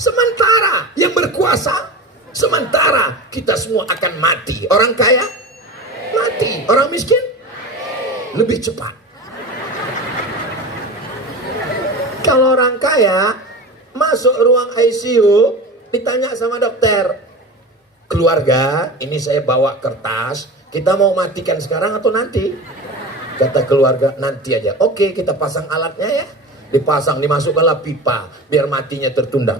Sementara yang berkuasa, sementara kita semua akan mati. Orang kaya mati, orang miskin lebih cepat. Kalau orang kaya masuk ruang ICU, ditanya sama dokter, keluarga, ini saya bawa kertas, kita mau matikan sekarang atau nanti? Kata keluarga, nanti aja. Oke, kita pasang alatnya ya. Dipasang, dimasukkanlah pipa biar matinya tertunda.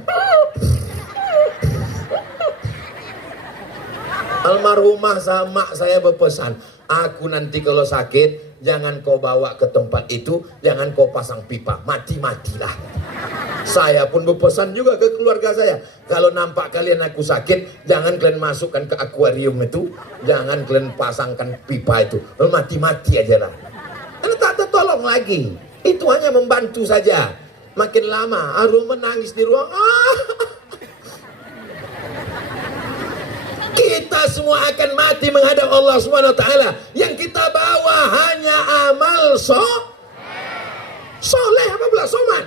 Almarhumah sama saya berpesan, aku nanti kalau sakit jangan kau bawa ke tempat itu, jangan kau pasang pipa, mati-matilah. Saya pun berpesan juga ke keluarga saya, kalau nampak kalian aku sakit, jangan kalian masukkan ke akuarium itu, jangan kalian pasangkan pipa itu, mati-mati aja lah. Karena tak tertolong lagi. Itu hanya membantu saja. Makin lama Arum menangis di ruang. Kita semua akan mati menghadap Allah Subhanahu wa taala. Yang kita bawa hanya amal soleh apa pula somat.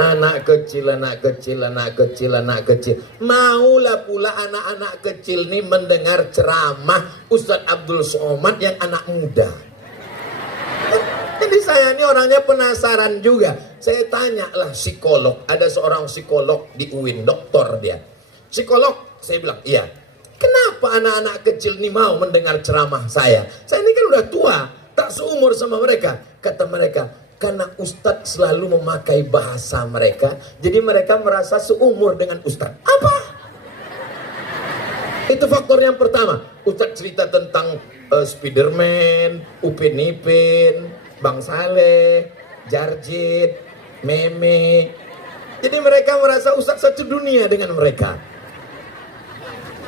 Anak kecil, anak kecil, anak kecil, anak kecil. Maulah pula anak-anak kecil ini mendengar ceramah Ustadz Abdul Somad yang anak muda. Jadi saya ini orangnya penasaran juga. Saya tanya lah psikolog. Ada seorang psikolog di UIN, doktor dia. Psikolog, saya bilang, iya. Kenapa anak-anak kecil ini mau mendengar ceramah saya? Saya ini kan udah tua, tak seumur sama mereka. Kata mereka, karena Ustadz selalu memakai bahasa mereka, jadi mereka merasa seumur dengan Ustadz. Apa? Itu faktor yang pertama. Ustadz cerita tentang Spiderman, Upin Ipin, Bang Saleh, Jarjit, Meme. Jadi mereka merasa Ustadz satu dunia dengan mereka.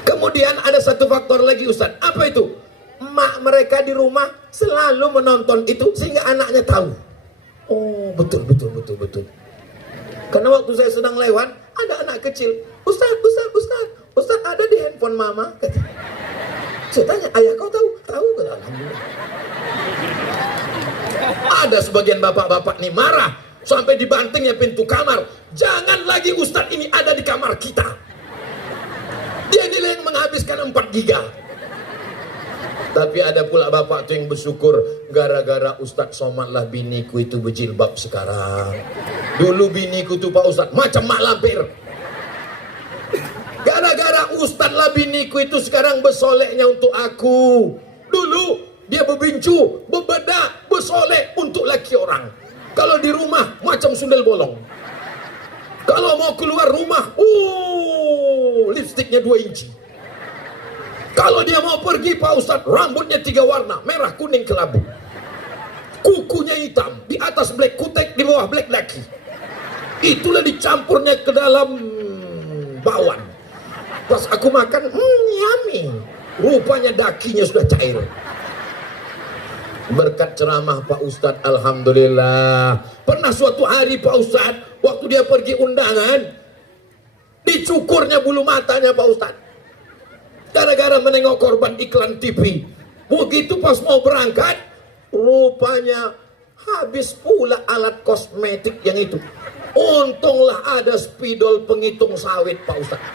Kemudian ada satu faktor lagi Ustadz. Apa itu? Emak mereka di rumah selalu menonton itu sehingga anaknya tahu. Oh betul. Karena waktu saya sedang lewat, ada anak kecil. Ustaz ada di handphone mama. Kata. Saya tanya, ayah kau tahu? Tahu, kata alhamdulillah. Ada sebagian bapak-bapak nih marah sampai dibantingnya pintu kamar. Jangan lagi Ustaz ini ada di kamar kita. Dia nilai yang menghabiskan 4 giga. Tapi ada pula bapak tuh yang bersyukur gara-gara Ustadz Somad lah biniku itu berjilbab sekarang. Dulu biniku tuh Pak Ustadz macam mak lampir. Gara-gara Ustadz lah biniku itu sekarang bersoleknya untuk aku. Dulu dia berbincu, berbedak, bersolek untuk laki orang. Kalau di rumah macam sundel bolong. Kalau mau keluar rumah, lipstiknya 2 inci. Kalau dia mau pergi Pak Ustadz, rambutnya 3 warna, merah, kuning, kelabu. Kukunya hitam, di atas black kutek, di bawah black laki. Itulah dicampurnya ke dalam bakwan. Pas aku makan, yummy. Rupanya dakinya sudah cair. Berkat ceramah Pak Ustadz, alhamdulillah. Pernah suatu hari Pak Ustadz, waktu dia pergi undangan, dicukurnya bulu matanya Pak Ustadz. Gara-gara menengok korban iklan TV. Begitu pas mau berangkat, rupanya habis pula alat kosmetik yang itu. Untunglah ada spidol penghitung sawit Pak Ustadz.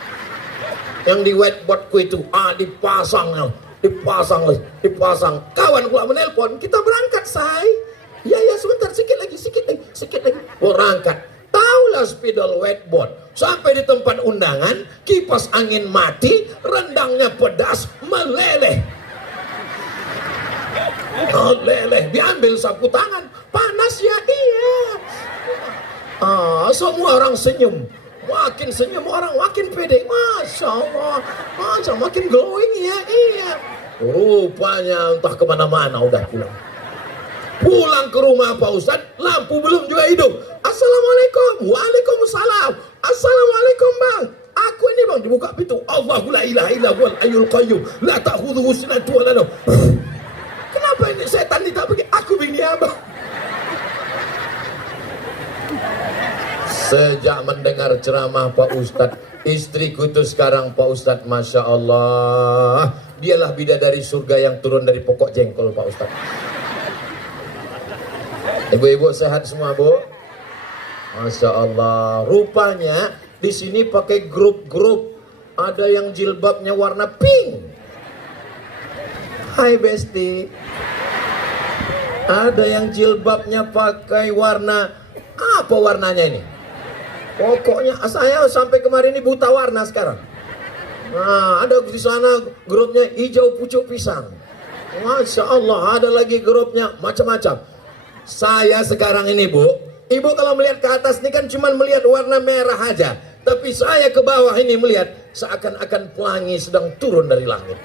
Yang di whiteboardku itu, dipasang. Kawan pula menelpon, kita berangkat say. Ya sebentar, sikit lagi. Berangkat. Taulah spidol whiteboard. Sampai di tempat undangan, kipas angin mati, rendangnya pedas, meleleh. Diambil sapu tangan, panas ya, iya. Semua orang senyum. Makin senyum orang makin pede. Masya Allah, makin glowing ya, iya. Rupanya entah kemana-mana udah pulang. Pulang ke rumah Pak Ustadz, lampu belum juga hidup. Assalamualaikum. Waalaikumsalam. Assalamualaikum bang. Aku ini bang, dibuka pintu. Allahu la ilaha illa huwal hayyul qayyum. La ta'khudhuhu sinatun wa la nawm. Kenapa ini setan ditabrak? Aku bini abang. Sejak mendengar ceramah Pak Ustadz, istriku itu sekarang Pak Ustadz, Masya Allah, dialah bidadari surga yang turun dari pokok jengkol Pak Ustadz. Ibu-ibu sehat semua, Bu? Masya Allah. Rupanya di sini pakai grup-grup. Ada yang jilbabnya warna pink. Hai Besti. Ada yang jilbabnya pakai warna, apa warnanya ini? Pokoknya saya sampai kemarin ini buta warna sekarang. Nah, ada di sana grupnya hijau pucuk pisang. Masya Allah, ada lagi grupnya macam-macam. Saya sekarang ini, Bu, Ibu kalau melihat ke atas ini kan cuma melihat warna merah aja. Tapi saya ke bawah ini melihat seakan-akan pelangi sedang turun dari langit.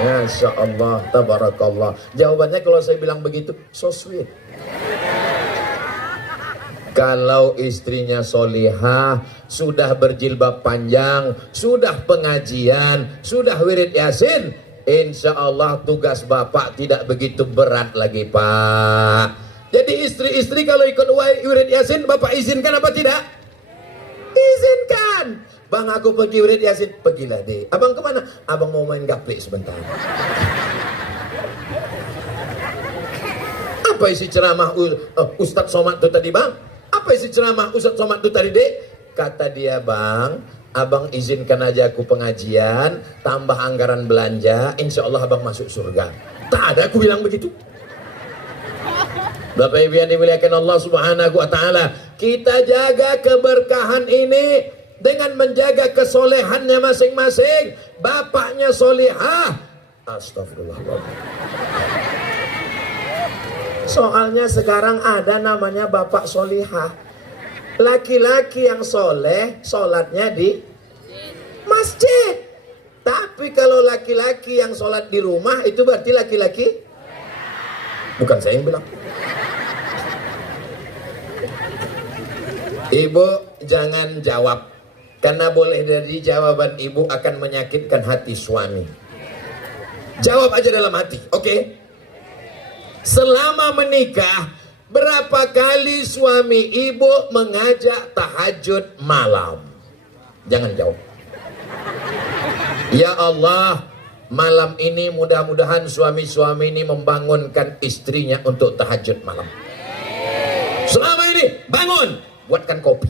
Masya Allah, tabarakallah. Jawabannya kalau saya bilang begitu, so sweet. Kalau istrinya solihah, sudah berjilbab panjang, sudah pengajian, sudah wirid yasin, insya Allah tugas bapak tidak begitu berat lagi, Pak. Jadi istri-istri kalau ikut wirid yasin, bapak izinkan apa tidak? Izinkan. Bang, aku pergi wirid yasin. Pergilah deh. Abang kemana? Abang mau main gaplek sebentar. Apa isi ceramah Ustadz Somad itu tadi, Bang? Apa isi ceramah Ustadz Somad itu tadi, Dek? Kata dia, Bang, Abang izinkan aja aku pengajian, tambah anggaran belanja, insya Allah Abang masuk surga. Tak ada aku bilang begitu. Bapak Ibu yang dimuliakan Allah Subhanahu wa Ta'ala, kita jaga keberkahan ini dengan menjaga kesolehannya masing-masing. Bapaknya solihah, astagfirullahaladzim. Soalnya sekarang ada namanya bapak solihah. Laki-laki yang soleh, sholatnya di masjid. Tapi kalau laki-laki yang sholat di rumah, itu berarti laki-laki. Bukan saya yang bilang. Ibu jangan jawab, karena boleh jadi jawaban ibu akan menyakitkan hati suami. Jawab aja dalam hati, oke? Selama menikah, berapa kali suami ibu mengajak tahajud malam? Jangan jawab. Ya Allah, malam ini mudah-mudahan suami-suami ini membangunkan istrinya untuk tahajud malam. Selama ini, bangun, buatkan kopi.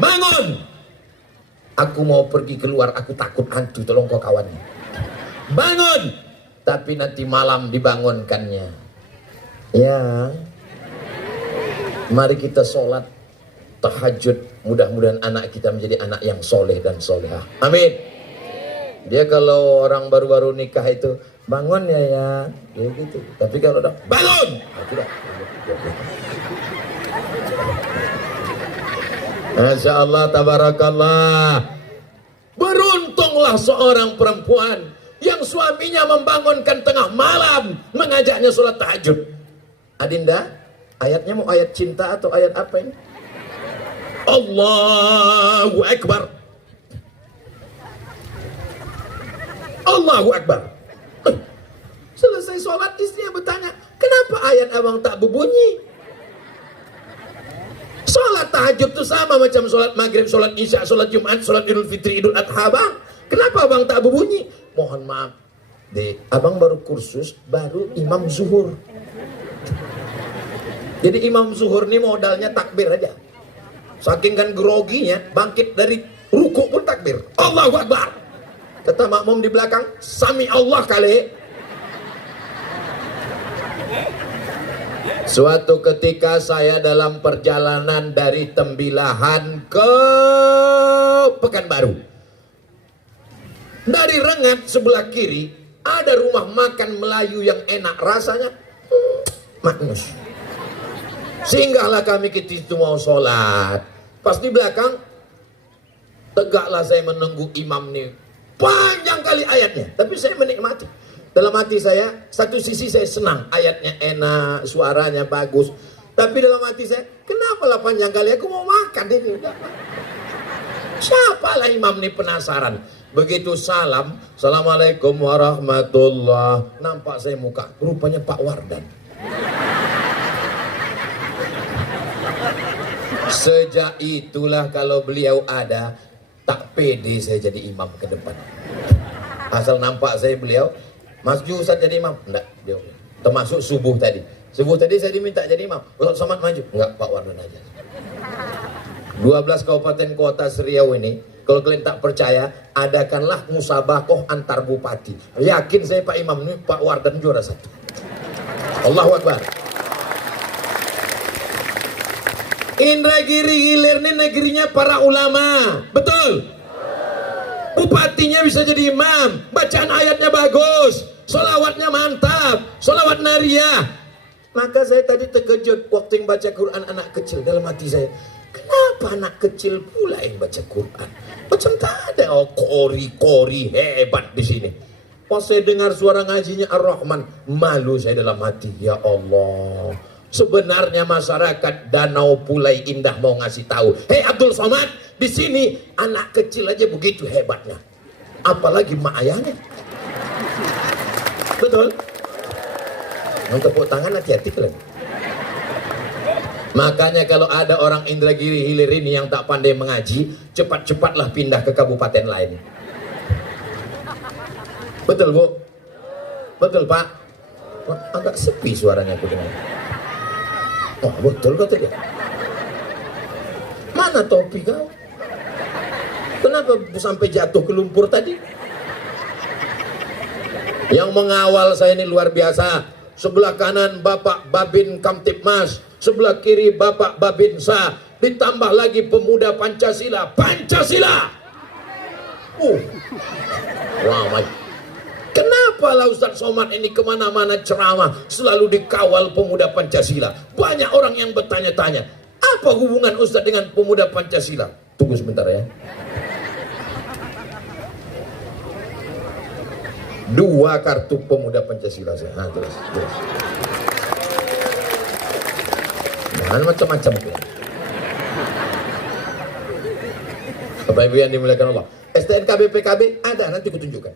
Bangun, aku mau pergi keluar, aku takut hantu, tolong kau kawannya. Bangun, tapi nanti malam dibangunkannya. Ya, mari kita sholat tahajud, mudah-mudahan anak kita menjadi anak yang soleh dan solehah. Amin. Dia kalau orang baru-baru nikah itu bangun ya gitu. Tapi kalau udah bangun, tidak. Masya Allah, tabarakallah. Beruntunglah seorang perempuan yang suaminya membangunkan tengah malam, mengajaknya sholat tahajud. Adinda, ayatnya mau ayat cinta atau ayat apa ini? Allahu Akbar. Allahu Akbar. Selesai sholat, istrinya bertanya, kenapa ayat abang tak berbunyi? Sholat tahajud itu sama macam sholat maghrib, sholat isya, sholat jumat, sholat idul fitri, idul adha, bang. Kenapa abang tak berbunyi? Mohon maaf, Dek, abang baru kursus, baru imam zuhur. Jadi imam zuhur ini modalnya takbir aja. Saking kan groginya, bangkit dari ruku pun takbir. Allahu Akbar. Kata makmum di belakang, Sami Allah kali. Suatu ketika saya dalam perjalanan dari Tembilahan ke Pekanbaru. Dari Rengat sebelah kiri ada rumah makan Melayu yang enak rasanya, maknus. Singgahlah kami ke situ mau sholat. Pas di belakang, tegaklah saya menunggu imam nih. Panjang kali ayatnya, tapi saya menikmati. Dalam hati saya, satu sisi saya senang, ayatnya enak, suaranya bagus. Tapi dalam hati saya, kenapa lah panjang kali, aku mau makan ini. Siapalah imam nih, penasaran. Begitu salam, Assalamualaikum warahmatullah. Nampak saya muka, rupanya Pak Wardan. Sejak itulah kalau beliau ada, tak pede saya jadi imam ke depan. Asal nampak saya beliau, Mas Ju Ustaz jadi imam? Enggak, termasuk subuh tadi. Subuh tadi saya diminta jadi imam. Ustaz Somad maju. Enggak, Pak Wardan aja. 12 kabupaten kota Seriau ini, kalau kalian tak percaya, adakanlah musabakoh antar bupati. Yakin saya Pak Imam ini Pak Wardan juara 1. Allahu Akbar. Indragiri Hilir ini negerinya para ulama, betul? Bupatinya bisa jadi imam, bacaan ayatnya bagus, sholawatnya mantap, sholawat nariyah. Maka saya tadi terkejut waktu yang baca Quran anak kecil. Dalam hati saya, kenapa anak kecil pula yang baca Quran? Macam tak ada kori-kori hebat di sini. Pas saya dengar suara ngajinya Ar-Rahman, malu saya dalam hati. Ya Allah, sebenarnya masyarakat Danau Pulai Indah mau ngasih tahu, hei Abdul Somad, di sini anak kecil aja begitu hebatnya, apalagi mak ayahnya. Betul? Untuk tepuk tangan hati-hati kalian. Makanya kalau ada orang Indragiri Hilir ini yang tak pandai mengaji, cepat-cepatlah pindah ke kabupaten lain. Betul Bu? Betul Pak? Wah, agak sepi suaranya aku dengar. Oh betul kata dia. Mana topi kau? Kenapa sampai jatuh ke lumpur tadi? Yang mengawal saya ini luar biasa. Sebelah kanan Bapak Babin Kamtipmas, sebelah kiri Bapak Babinsa, ditambah lagi pemuda Pancasila. Pancasila! Wow, kenapa lah Ustaz Somad ini kemana-mana ceramah selalu dikawal pemuda Pancasila? Banyak orang yang bertanya-tanya, apa hubungan Ustaz dengan pemuda Pancasila? Tunggu sebentar ya. 2 kartu pemuda Pancasila saya. Nah, terus. Jangan macam-macam. Bapak Ibu yang dimuliakan Allah, STNK BPKB ada, nanti kutunjukkan.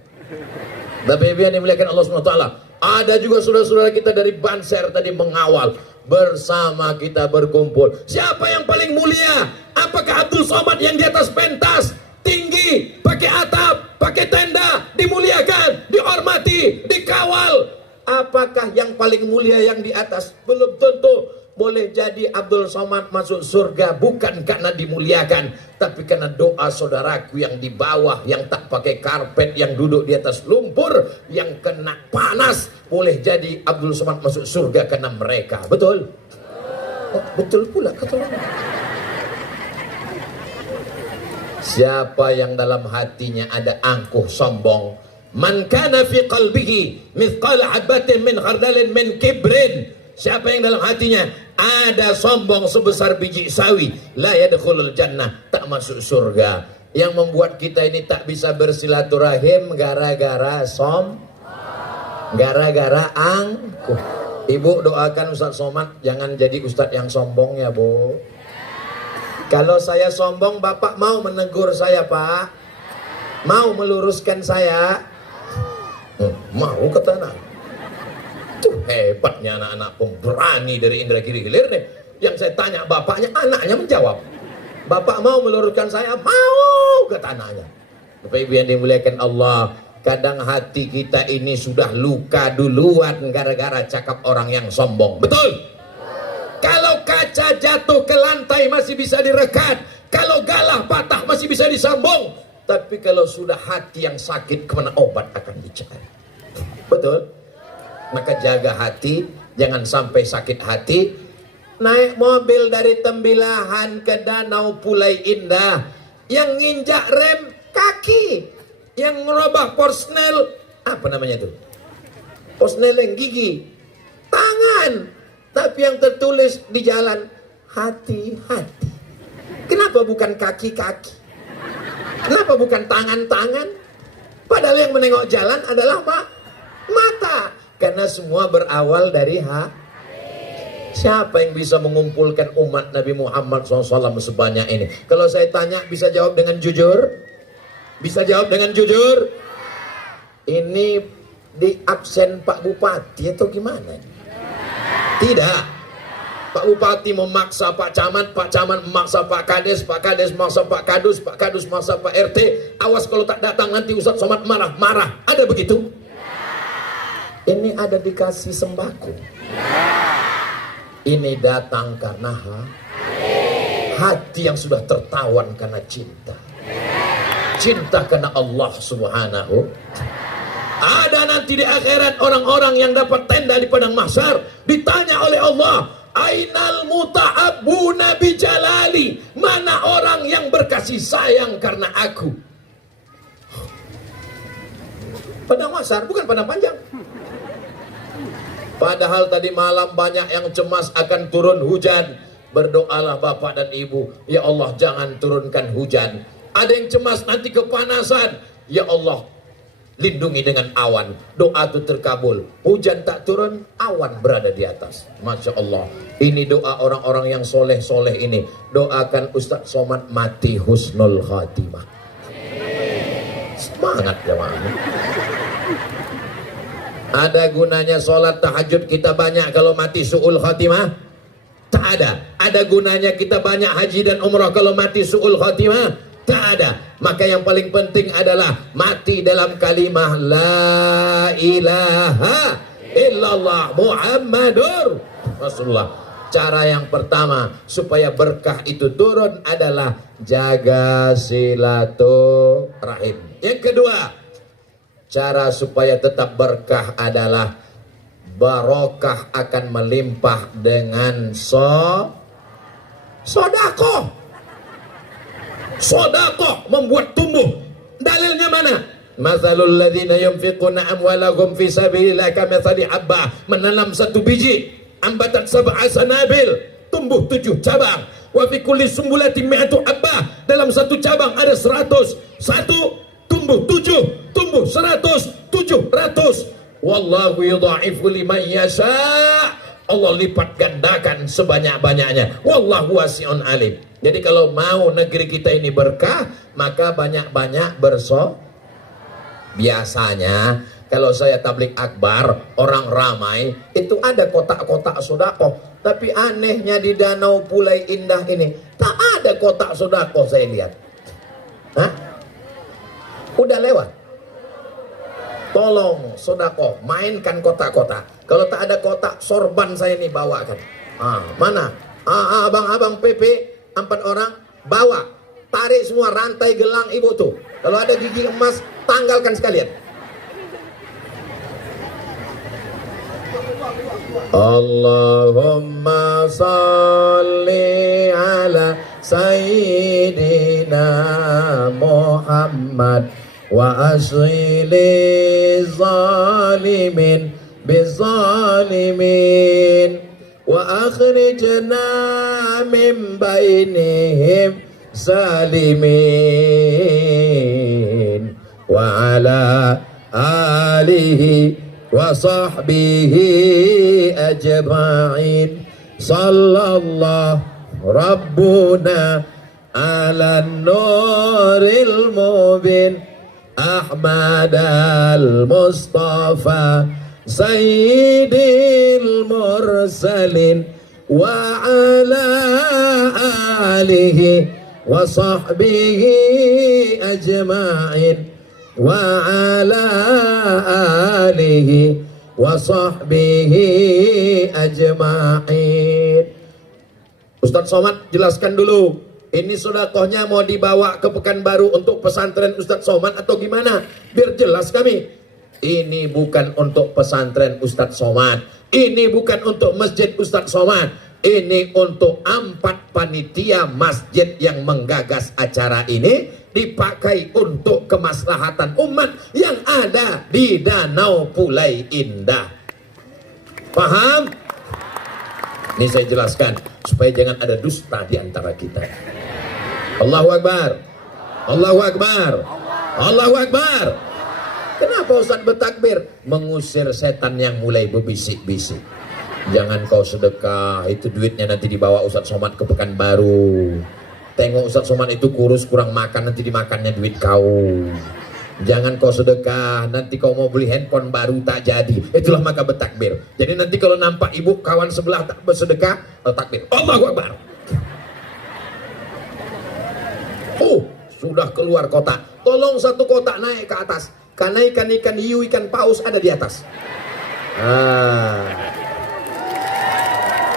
Bapak Ibu yang dimuliakan Allah SWT, ada juga saudara-saudara kita dari Banser tadi mengawal. Bersama kita berkumpul. Siapa yang paling mulia? Apakah Abdul Somad yang di atas pentas, tinggi, pakai atap, pakai tenda, dimuliakan, dihormati, dikawal? Apakah yang paling mulia yang di atas? Belum tentu. Boleh jadi Abdul Somad masuk surga bukan karena dimuliakan, tapi karena doa saudaraku yang di bawah, yang tak pakai karpet, yang duduk di atas lumpur, yang kena panas. Boleh jadi Abdul Somad masuk surga karena mereka. Betul? Oh, betul pula kata orang. Siapa yang dalam hatinya ada angkuh sombong, man kana fi qalbihi mithqala habatin min khardalin min kibrin, siapa yang dalam hatinya ada sombong sebesar biji sawi, la yadkhulul jannah, tak masuk surga. Yang membuat kita ini tak bisa bersilaturahim gara-gara gara-gara angkuh. Ibu doakan Ustaz Somad jangan jadi Ustaz yang sombong ya Bu. Kalau saya sombong, Bapak mau menegur saya Pak? Mau meluruskan saya? Mau kata anak. Tuh hebatnya anak-anak pemberani dari Indragiri Hilir nih. Yang saya tanya bapaknya, anaknya menjawab. Bapak mau meluruskan saya? Mau kata anaknya. Bapak Ibu yang dimuliakan Allah, kadang hati kita ini sudah luka duluan gara-gara cakap orang yang sombong. Betul? Kalau kaca jatuh ke lantai masih bisa direkat, kalau galah patah masih bisa disambung. Tapi kalau sudah hati yang sakit, kemana obat akan dicari? Betul? Maka jaga hati, jangan sampai sakit hati. Naik mobil dari Tembilahan ke Danau Pulai Indah, yang nginjak rem kaki, yang ngerubah porsnel, apa namanya itu? Porsnel yang gigi, tangan. Tapi yang tertulis di jalan, hati-hati. Kenapa bukan kaki-kaki? Kenapa bukan tangan-tangan? Padahal yang menengok jalan adalah mata. Karena semua berawal dari Siapa yang bisa mengumpulkan umat Nabi Muhammad SAW sebanyak ini? Kalau saya tanya, bisa jawab dengan jujur? Bisa jawab dengan jujur? Ini di absen Pak Bupati atau gimana? Tidak. Pak Bupati memaksa Pak Camat memaksa Pak Kades memaksa Pak Kadus memaksa Pak RT. Awas kalau tak datang nanti Ustaz Somad marah. Ada begitu? Ini ada dikasih sembako. Ini datang karena hati yang sudah tertawan karena cinta. Cinta karena Allah Subhanahu. Ada nanti di akhirat orang-orang yang dapat tenda di padang mahsyar, ditanya oleh Allah, ainal muta'abbuna bijalali, mana orang yang berkasih sayang karena aku. Padang mahsyar bukan padang panjang. Padahal tadi malam banyak yang cemas akan turun hujan. Berdoalah bapak dan ibu, ya Allah jangan turunkan hujan. Ada yang cemas nanti kepanasan, ya Allah lindungi dengan awan. Doa itu terkabul. Hujan tak turun, awan berada di atas. Masya Allah. Ini doa orang-orang yang soleh-soleh ini. Doakan Ustadz Somad mati husnul khatimah. Semangat jemaah. Ada gunanya sholat tahajud kita banyak kalau mati su'ul khatimah? Tak ada. Ada gunanya kita banyak haji dan umrah kalau mati su'ul khatimah? Tak ada. Maka yang paling penting adalah mati dalam kalimah la ilaha illallah Muhammadur Rasulullah. Cara yang pertama supaya berkah itu turun adalah jaga silaturahim. Yang kedua, cara supaya tetap berkah adalah barokah akan melimpah dengan sodakoh. Sodakoh membuat tumbuh. Dalilnya mana? Mathalul ladzina yunfiquna amwalahum fi sabilillah kamathali habbah, menanam satu biji, ambatat sab'a sanabil, tumbuh 7 cabang. Wa fi kulli sumbulatin mi'atu habbah, dalam satu cabang ada 100. Satu tumbuh 7, tumbuh 100, 700. Wallahu yudha'ifu liman yasha. Allah lipat gandakan sebanyak-banyaknya. Wallahu wasi'un alim. Jadi kalau mau negeri kita ini berkah, maka banyak-banyak biasanya kalau saya tablik akbar, orang ramai, itu ada kotak-kotak sedekah. Tapi anehnya di Danau Pulai Indah ini, tak ada kotak sedekah saya lihat. Hah? Udah lewat. Tolong sedekah, mainkan kotak-kotak. Kalau tak ada kotak, sorban saya ini bawakan. Mana? Abang-abang PP 4 orang bawa. Tarik semua rantai gelang ibu tuh. Kalau ada gigi emas, tanggalkan sekalian. Allahumma salli ala sayyidina Muhammad wa asli zalimin bizalimin wa akhrijna min bainihim salimin wa ala alihi wa sahbihi ajma'in. Sallallahu rabbuna ala nuril mubin Ahmad al-Mustafa sayyidil mursalin wa ala alihi wa sahbihi ajma'in wa ala alihi wa sahbihi ajma'in. Ustadz Somad jelaskan dulu, ini sedekahnya mau dibawa ke Pekanbaru untuk pesantren Ustadz Somad atau gimana? Biar jelas kami. Ini bukan untuk pesantren Ustadz Somad, ini bukan untuk masjid Ustadz Somad, ini untuk 4 panitia masjid yang menggagas acara ini, dipakai untuk kemaslahatan umat yang ada di Danau Pulai Indah. Paham? Ini saya jelaskan supaya jangan ada dusta di antara kita. Allahu Akbar, Allahu Akbar, Allahu Akbar. Kenapa Ustadz bertakbir? Mengusir setan yang mulai berbisik-bisik. Jangan kau sedekah, itu duitnya nanti dibawa Ustadz Somad ke Pekanbaru. Tengok Ustadz Somad itu kurus, kurang makan, nanti dimakannya duit kau. Jangan kau sedekah, nanti kau mau beli handphone baru tak jadi. Itulah maka bertakbir. Jadi nanti kalau nampak ibu kawan sebelah tak bersedekah, takbir Allahu Akbar. Sudah keluar kotak. Tolong satu kotak naik ke atas, karena ikan-ikan hiu, ikan paus ada di atas.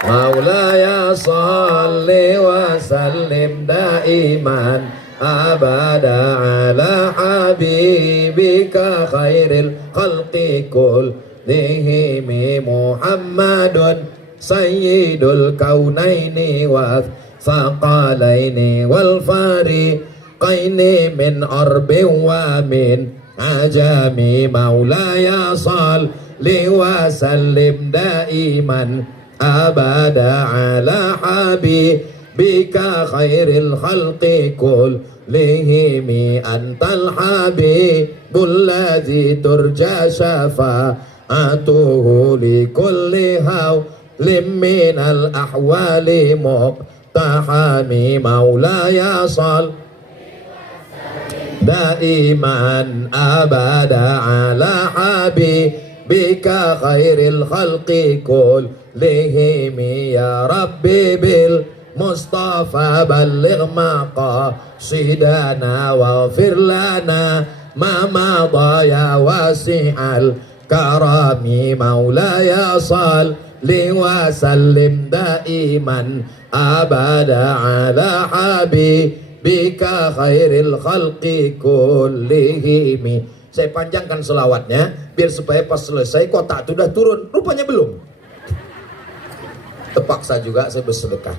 Maulaya salli wa sallim daiman abada ala habibika khairil khalqi kullihim Muhammadun sayyidul kaunaini wa thaqalaini wal fariqaini min arbin wa min ajami maulaya salli wa sallim daiman abada ala habibika khairil khalqi kullihim antal habibul ladzi turja syafa'atuhu li kulli hawlim minal ahwali muqtahami maulaya sal daiman abada ala habibika khairil khalqi kullihim ya rabbi bil mustafa balligh maqasidana waghfir lana ma madha ya wasi'al karami maulaya salli wa sallim daiman abada ala habibika khairil khalqi kullihim. Saya panjangkan selawatnya biar supaya pas selesai kotak itu udah turun. Rupanya belum. Terpaksa juga saya bersedekah.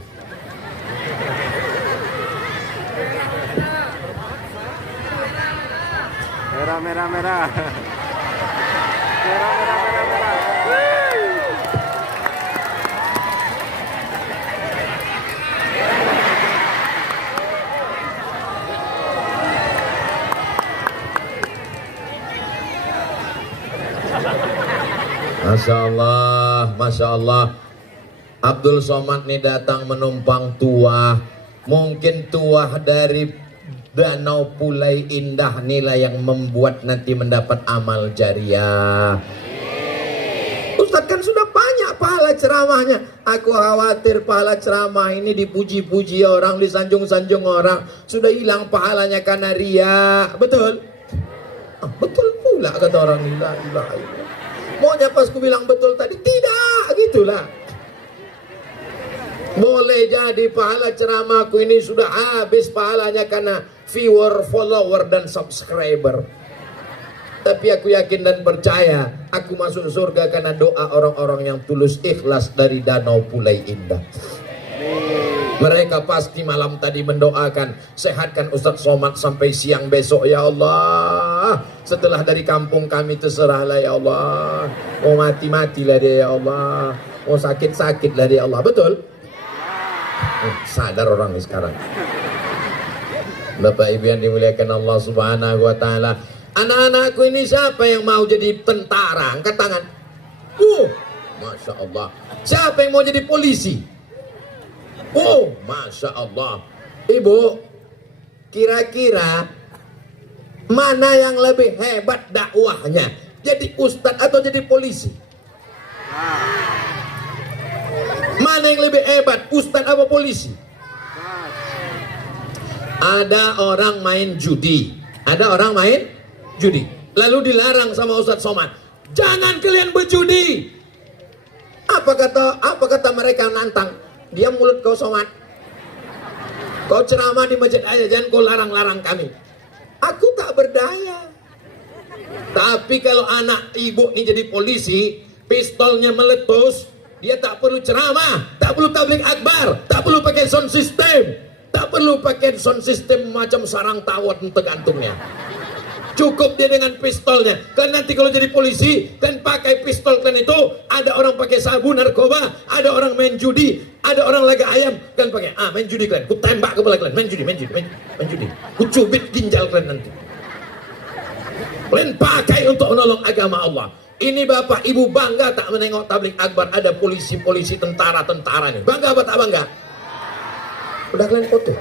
Merah, merah, merah. Merah, merah, merah, merah. Masya Allah, Masya Allah. Abdul Somad nih datang menumpang tuah. Mungkin tuah dari Danau Pulai Indah inilah yang membuat nanti mendapat amal jariah. Ustadz kan sudah banyak pahala ceramahnya. Aku khawatir pahala ceramah ini dipuji-puji orang, disanjung-sanjung orang. Sudah hilang pahalanya karena ria. Betul? Betul pula kata orang la ilaha illallah. Maunya pas ku bilang betul tadi, tidak gitulah. Boleh jadi pahala ceramahku ini sudah habis pahalanya karena viewer, follower dan subscriber. Tapi aku yakin dan percaya aku masuk surga karena doa orang-orang yang tulus ikhlas dari Danau Pulai Indah. Mereka pasti malam tadi mendoakan, sehatkan Ustadz Somad sampai siang besok ya Allah. Setelah dari kampung kami terserahlah ya Allah. Mau mati-matilah dia ya Allah. Mau sakit-sakitlah dia ya Allah. Betul? Sadar orang ini sekarang. Bapak Ibu yang dimuliakan Allah Subhanahu wa taala. Anak-anakku ini siapa yang mau jadi tentara? Angkat tangan. Masya Allah. Siapa yang mau jadi polisi? Masya Allah. Ibu, kira-kira mana yang lebih hebat dakwahnya? Jadi ustadz atau jadi polisi? Mana yang lebih hebat, ustadz apa polisi? Ada orang main judi. Ada orang main judi. Lalu dilarang sama Ustadz Somad. Jangan kalian berjudi. Apa kata mereka nantang? Dia mulut kau Somad. Kau ceramah di masjid aja, jangan kau larang-larang kami. Aku tak berdaya. Tapi kalau anak ibu ini jadi polisi, pistolnya meletus, dia tak perlu ceramah, tak perlu tabligh akbar, tak perlu pakai sound system, tak perlu pakai sound system macam sarang tawon tergantungnya. Cukup dia dengan pistolnya. Kan nanti kalau jadi polisi, kan pakai pistol kan itu, ada orang pakai sabu narkoba, ada orang main judi, ada orang laga ayam, kan pakai main judi kalian, ku tembak kepala kalian, main judi, ku cubit ginjal kalian nanti. Kalian pakai untuk menolong agama Allah. Ini bapak ibu bangga tak menengok tabligh akbar ada polisi-polisi tentara-tentara nih. Bangga apa tak bangga? Udah kalian foto?